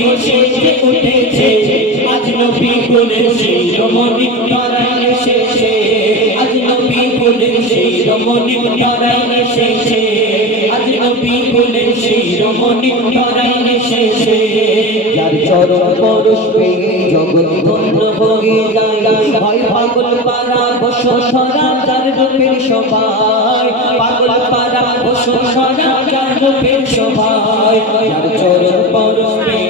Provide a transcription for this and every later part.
নবী সেজে উঠেছে, আজ নবী বলে সেই রমণী তারাই এসেছে। আজ নবী বলে সেই রমণী তারাই এসেছে। আজ নবী বলে সেই রমণী তারাই এসেছে। যার চরণ পরশ পেয়ে জগৎ ধন্য হয়ে যায়। হয় পাগল পারা বসো সরা, যার রূপের সবাই চরণ পরশ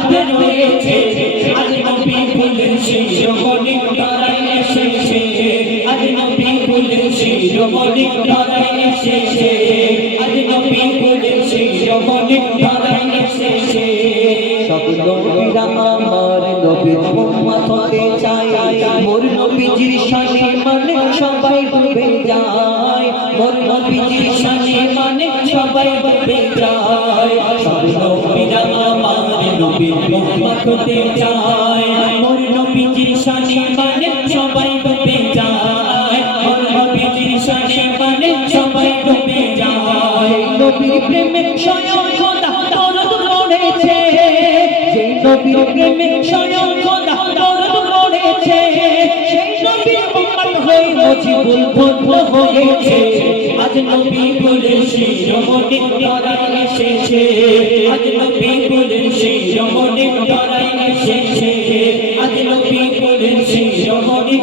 মোর নবীজির শানে মানে সবাই ডুবে যায় মোর নবীজির শানে মানে সবাই বলবে যায় সব নবীরা আমার নবীর উম্মত হতে চায় নবীর প্রেমে স্বয়ং খোদা দরদ করেছে। যে নবীর প্রেমে স্বয়ং খোদা দরদ করেছে। সেই নবীর উম্মত হয়ে মুজিবুল বন্ধ হয়েছে। আজ নবী বলে শিরোমণি ধরাই এসেছে। আজ নবী বলে শিরোমণি আজ নবী বলে শিরোমণি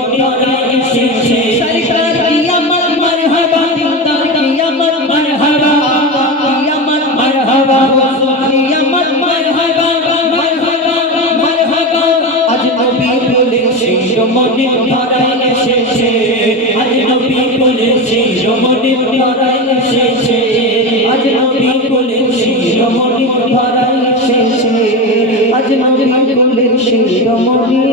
চিরমণি